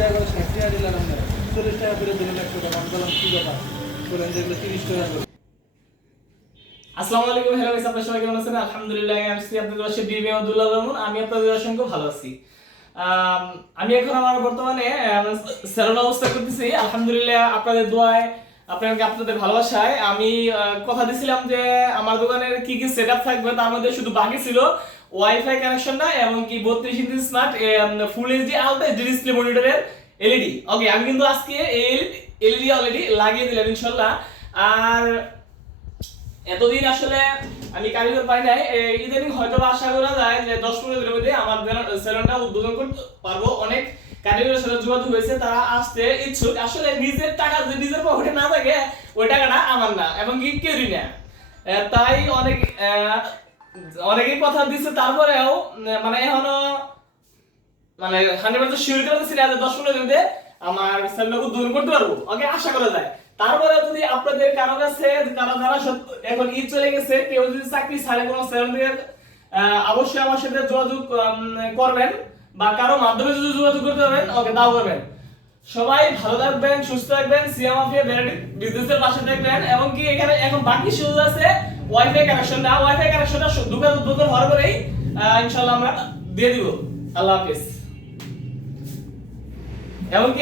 টাকা করে 60 টাকা দিলাম আমরা 40 টাকা করে দিলেন 100 টাকা আমি বললাম কি ব্যাপার বলেন যেগুলো 30 টাকা করে। আসসালামু আলাইকুম, হ্যালো গাইস, আপনারা সবাই কেমন আছেন? আলহামদুলিল্লাহ, আমি আছি আপনাদের পাশে বিবি আব্দুল্লাহ রহমান। আমি আপনাদের অসংখ্য ভালো আছি। আমি এখন আমার বর্তমানে স্যালুন অবস্থা করতেছি। আলহামদুলিল্লাহ, আপনাদের দোয়ায়, আপনাদের ভালোবাসায় আমি কথা দিয়েছিলাম যে আমার দোকানের কি কি সেটআপ থাকবে, তার মধ্যে শুধু বাকি ছিল ওয়াইফাই কানেকশনটা এবং কি 32 inch smart full HD ultra HD display মনিটরের এলইডি। ওকে, আমি কিন্তু আজকে এই এলইডি অলরেডি লাগিয়ে দিলাম ইনশাআল্লাহ। আর এতদিন আসলে আমি কারিগর পাই নাই, ইদানিং হয়তো আশা করা যায় যে 10-15 দিনের মধ্যে আমার সেলুনটা উদ্বোধন করতে পারবো। অনেক কারিগরের সাথে যোগাযোগ হয়েছে, তারা আসতে ইচ্ছুক। আসলে নিজের টাকা যে নিজের পকেটে না থাকে ওই টাকাটা আমার না এবং কি কেউই না। তাই অনেকেই কথা দিচ্ছে, তারপরেও মানে এখনো মানে 100% শিওর করে দিচ্ছি যে 10-15 দিন মধ্যে আমার সেলুনটা উদ্বোধন করতে পারবো। ওকে, আশা করা যায়। তারপরে যদি আপনাদের কারো কাছে যারা এখন ঈদ চলে গেছে, কেউ যদি চাকরি ছাড়ে কোনো সেলুন থেকে, অবশ্যই আমার সাথে যোগাযোগ করবেন, বা কারো মাধ্যমে যদি যোগাযোগ করতে পারবেন ওকে দাও করবেন। সবাই ভালো থাকবেন, সুস্থ থাকবেন, সিয়া মাফিয়া ভ্যারাইটি বিজনেসের পাশে থাকবেন। এবং কি এখানে এখন বাকি সুযোগ আছে ওয়াইফাই কানেকশনটা দোকান উদ্বোধন হওয়ার পরেই ইনশাআল্লাহ আমরা দিয়ে দিব। আল্লাহ হাফেজ। এমনকি